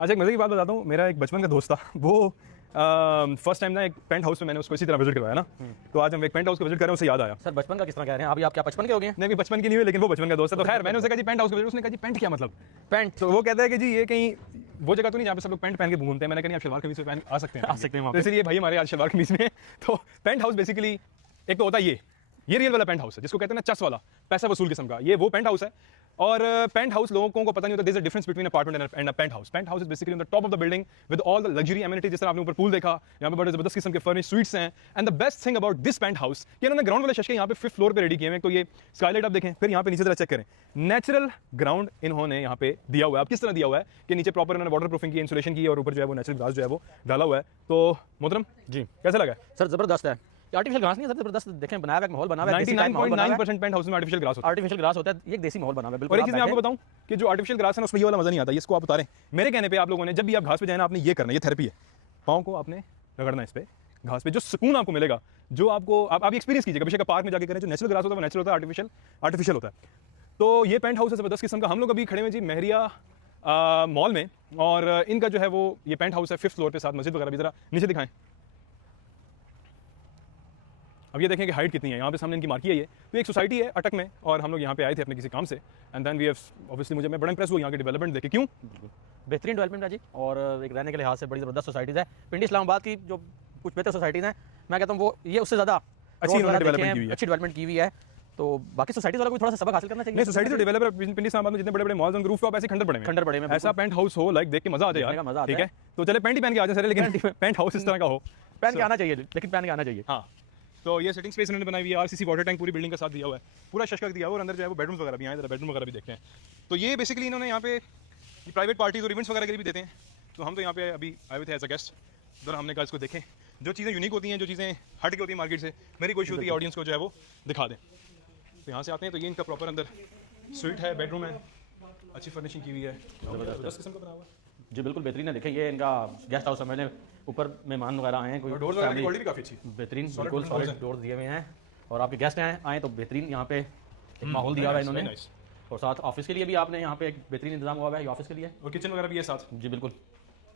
अच्छा, एक मजे की बात बताता हूँ। मेरा एक बचपन का दोस्त था, वो फर्स्ट टाइम ना एक पेंट हाउस में मैंने उसको इसी तरह विजिट करवाया ना। तो आज हम एक पेंट हाउस को विजिट कर रहे हैं, उसे याद आया। सर बचपन का किस तरह कह रहे हैं? अभी आप क्या 55 के हो गए हैं? नहीं, बचपन की नहीं हुई, लेकिन वो बचपन का दोस्त है। तो खैर मैंने उसे कहा जी पेंट हाउस को विजिट, उसने कहा जी पेंट क्या मतलब? पेंट तो वो कहता है कि जी ये कहीं वो जगह तो नहीं जहाँ पे सब लोग पेंट पहन के घूमते हैं। मैंने कहा नहीं, आप शलवार कमीज में पहन आ सकते हैं, आ सकते हैं वहाँ तो पे। इसलिए भाई हमारे आज शलवार कमीज में। तो पेंट हाउस बेसिकली एक तो होता है ये रियल वाला पेंट हाउस है जिसको कहते हैं ना चस वाला, पैसा वसूल किस्म का, ये वो पेंट हाउस है। और पेंट हाउस लोगों को पता नहीं होता, there is a difference between apartment and a penthouse. Penthouse is basically on the top of the building with all the luxury amenities. जैसे आपने ऊपर पूल देखा, यहाँ पे बड़े जबरदस्त किस्म के फर्निश स्वीट्स हैं। And the best thing about this penthouse कि इन्होंने ग्राउंड वाले शशके यहाँ पे 5th फ्लोर पे रेडी किए हुए हैं। तो ये स्काईलाइट आप देखें, फिर यहाँ पे नीचे जरा चेक करें, नेचुरल ग्राउंड इन्होंने यहाँ पे दिया हुआ है। अब किस तरह दिया हुआ है कि नीचे प्रॉपर इन्होंने वाटर प्रूफिंग की, इंसुलेशन की, और ऊपर जो है वो नेचुरल ग्रास जो है वो डाला हुआ है। तो मोहतरम जी कैसा लगा? सर जबरदस्त है। आर्टिफिशियल घास नहीं है सर, जबरदस्त देखें बनाया हुआ एक माहौल बना हुआ है। 99.9% पेंट हाउस में आर्टिफिशियल ग्रास होता है। आर्टिफिशियल ग्रास होता है, ये एक देसी माहौल बना हुआ है बिल्कुल। और एक चीज मैं आपको बताऊं कि जो आर्टिफिशियल ग्रास है ना, उसमें ये वाला मजा नहीं आता। इसको आप उतारें, मेरे कहने पे आप लोगों ने जब भी आप घास पे जाए ना, आपने ये करना, ये थेरेपी है। पाँव को आपने रगड़ना इस पे घास पे, जो सुकून आपको मिलेगा, जो आपको आप एक्सपीरियंस कीजिएगा। बेशक पार्क में जाके करें, जो नेचुरल ग्रास होता है वो नेचुरल होता है, आर्टिफिशियल होता है। तो ये पेंट हाउस है जबरदस्त किस्म का। हम लोग अभी खड़े हुए जी महरिया मॉल में, और इनका जो है वो ये पेंट हाउस है 5th फ्लोर पे, साथ मस्जिद वगैरह भी। जरा नीचे दिखाएं। अब ये देखें कि हाइट कितनी है। यहाँ पे सामने इनकी मार्की है। ये तो एक सोसाइटी है अटक में, और हम लोग यहाँ पे आए थे अपने किसी काम से। And then we have obviously, मैं बड़ा इंप्रेस हुआ यहाँ के डेवलपमेंट देखे। क्यों? बेहतरीन डेवलपमेंट है जी, और एक रहने के लिहाज से बड़ी ज़बरदस्त सोसाइटीज़ है। पिंडी इस्लामाबाद की जो कुछ बेहतर सोसाइटीज़ हैं, मैं कहता हूँ वो ये उससे ज़्यादा अच्छी डेवलपमेंट की हुई है। तो बाकी सोसाइटीज़ वालों को थोड़ा सा सबक हासिल करना चाहिए। नहीं, सोसाइटी तो डेवलपर पिंडी इस्लामाबाद में जितने बड़े बड़े मॉल्स हैं, रूफ टॉप ऐसे खंडर पड़े हैं। ऐसा पेंट हाउस हो, लाइक देख के मजा आ जाए यार। ठीक है, तो चले पेंट ही पहन के आ जाए सारे, लेकिन पेंट हाउस इस तरह का हो, पहन के आना चाहिए, लेकिन पहन के आना चाहिए। हाँ। तो ये सिटिंग स्पेस इन्होंने बनाई हुई है, आरसीसी वाटर टैंक पूरी बिल्डिंग का साथ दिया हुआ है, पूरा शशक दिया हुआ है। और अंदर जो है वो बेडरूम्स वगैरह भी आए, जरा बेडरूम वगैरह भी देखते हैं। तो ये बेसिकली इन्होंने यहाँ पे प्राइवेट पार्टीज और इवेंट्स वगैरह के लिए भी देते हैं। तो हम तो यहाँ पे अभी आए हुए थे एज अ गेस्ट, जरा हमने कहा इसको देखें। जो चीज़ें यूनिक होती हैं, जो चीज़ें हट के होती हैं मार्केट से, मेरी कोशिश होती है ऑडियंस को जो है वो दिखा दें। तो यहाँ से आते हैं, तो ये इनका प्रॉपर अंदर स्वीट है, बेडरूम है, अच्छी फर्निशिंग की हुई है, जबरदस्त किस्म का बना हुआ है जी, बिल्कुल बेहतरीन है। देखें ये इनका गेस्ट हाउस है, मैंने ऊपर मेहमान वगैरह आए हैं, कोई डोर्स वगैरह की क्वालिटी भी काफ़ी अच्छी, बेहतरीन, बिल्कुल सॉलिड डोर्स दिए हुए हैं। और आपके गेस्ट आए तो बेहतरीन यहाँ पे एक माहौल दिया हुआ है इन्होंने। और साथ ऑफिस के लिए भी आपने यहाँ पे एक बेहतरीन इंतजाम हुआ है ऑफिस के लिए, और किचन वगैरह भी है साथ। जी बिल्कुल।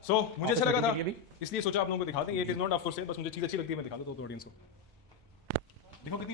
सो मुझे अच्छा लगा था, इसलिए सोचा आप लोगों को दिखाते हैं। It is not of for sale, बस मुझे चीज़ अच्छी लगती है, मैं दिखा दूँ तो ऑडियंस को। देखो कितनी